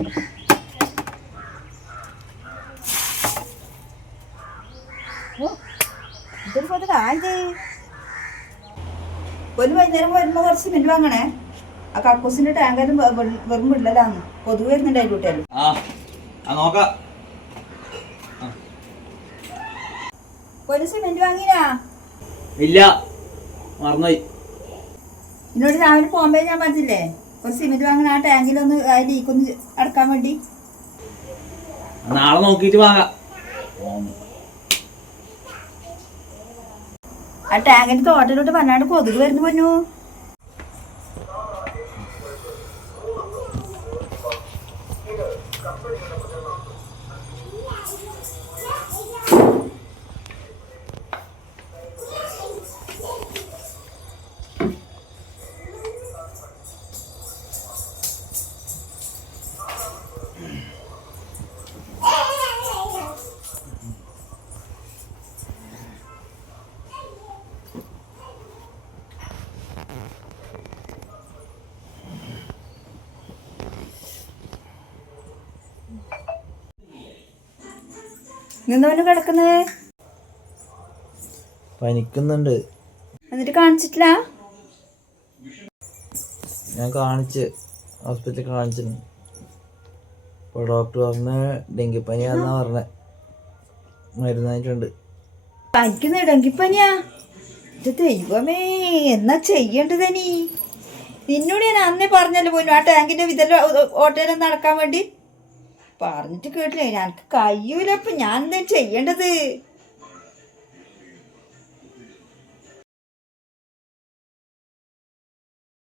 ഒരു വൈകുന്നേരം വരുമ്പോ കുറച്ച് സിമെന്റ് വാങ്ങണേ. ആ കക്കൂസിന്റെ ടാങ്കാരും വെറും വിള്ളലാന്ന് കൊതുക് വരുന്നുണ്ട് അതിലൂട്ടാലും. ഒരു സിമെന്റ് വാങ്ങിനാ? ഇല്ല, മറന്നുപോയി. എന്നോട് രാവിലെ പോകുമ്പോ ഞാൻ പറഞ്ഞില്ലേ ഒരു സിമെന്റ് വാങ്ങണ ആ ടാങ്കിലൊന്ന് ആ ലീക്കൊന്ന് അടക്കാൻ വേണ്ടി. നാളെ നോക്കിട്ട് വാങ്ങാം. ആ ടാങ്കിന്റെ തോട്ടിലോട്ട് പന്നാണ്ട് കൊതുക് വരുന്നു പൊന്നു. നിന്നവന് കിടക്കുന്നത് പനിക്കുന്നുണ്ട്. എന്നിട്ട് കാണിച്ചിട്ടില്ല? ഞാൻ ഹോസ്പിറ്റലിൽ കാണിച്ചിരുന്നു. അപ്പോൾ ഡോക്ടർ പറഞ്ഞ ഡെങ്കിപ്പനിയാന്നാ പറഞ്ഞ. മരുന്നായിട്ടുണ്ട്. പനിക്കുന്ന ഡെങ്കിപ്പനിയാ? ദൈവമേ, എന്നാ ചെയ്യേണ്ടത് നീ? നിന്നോട് ഞാൻ അന്നേ പറഞ്ഞല്ലോ പോലും ആ ടാങ്കിന്റെ വിതല ഓട്ടയിലൊന്ന് നടക്കാൻ വേണ്ടി. പറഞ്ഞിട്ട് കേട്ടില്ലേ? എനിക്ക് കഴിയൂലപ്പം ഞാൻ എന്താ ചെയ്യേണ്ടത്?